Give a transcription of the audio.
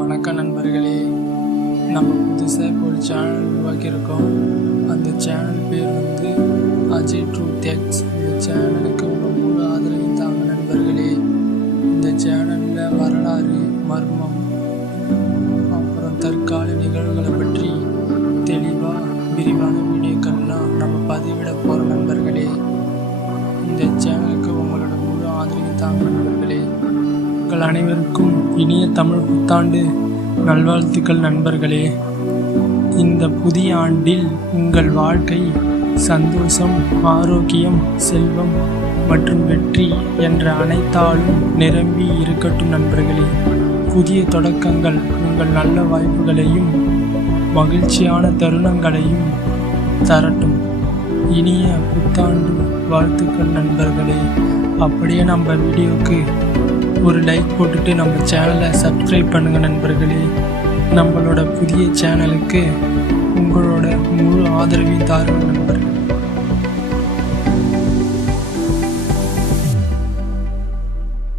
வணக்கம் நண்பர்களே. நம்ம புதுசாக ஒரு சேனல் உருவாக்கியிருக்கோம். அந்த சேனல் பேர் அஜய் ட்ரூத் எக்ஸ். இந்த சேனலுக்கு உங்கள் முழு ஆதரவு தாங்க நண்பர்களே. இந்த சேனலில் வரலாறு, மர்மம், அப்புறம் தற்கால நிகழ்வுகளை பற்றி தெளிவாக விரிவான வீடியோக்கள்லாம் நம்ம பதிவிட போகிறோம் நண்பர்களே. இந்த சேனலுக்கு உங்களோட முழு ஆதரவு தாங்க நண்பர்களே. உங்கள் அனைவருக்கும் இனிய தமிழ் புத்தாண்டு நல்வாழ்த்துக்கள் நண்பர்களே. இந்த புதிய ஆண்டில் உங்கள் வாழ்க்கை சந்தோஷம், ஆரோக்கியம், செல்வம் மற்றும் வெற்றி என்ற அனைத்தாலும் நிரம்பி இருக்கட்டும் நண்பர்களே. புதிய தொடக்கங்கள் உங்கள் நல்ல வாய்ப்புகளையும் மகிழ்ச்சியான தருணங்களையும் தரட்டும். இனிய புத்தாண்டு வாழ்த்துக்கள் நண்பர்களே. அப்படியே நம்ம வீடியோவுக்கு ஒரு லைக் போட்டுட்டு நம்ம சேனலை சப்ஸ்கிரைப் பண்ணுங்கள் நண்பர்களே. நம்மளோட புதிய சேனலுக்கு உங்களோட முழு ஆதரவையும் தாருங்கள்.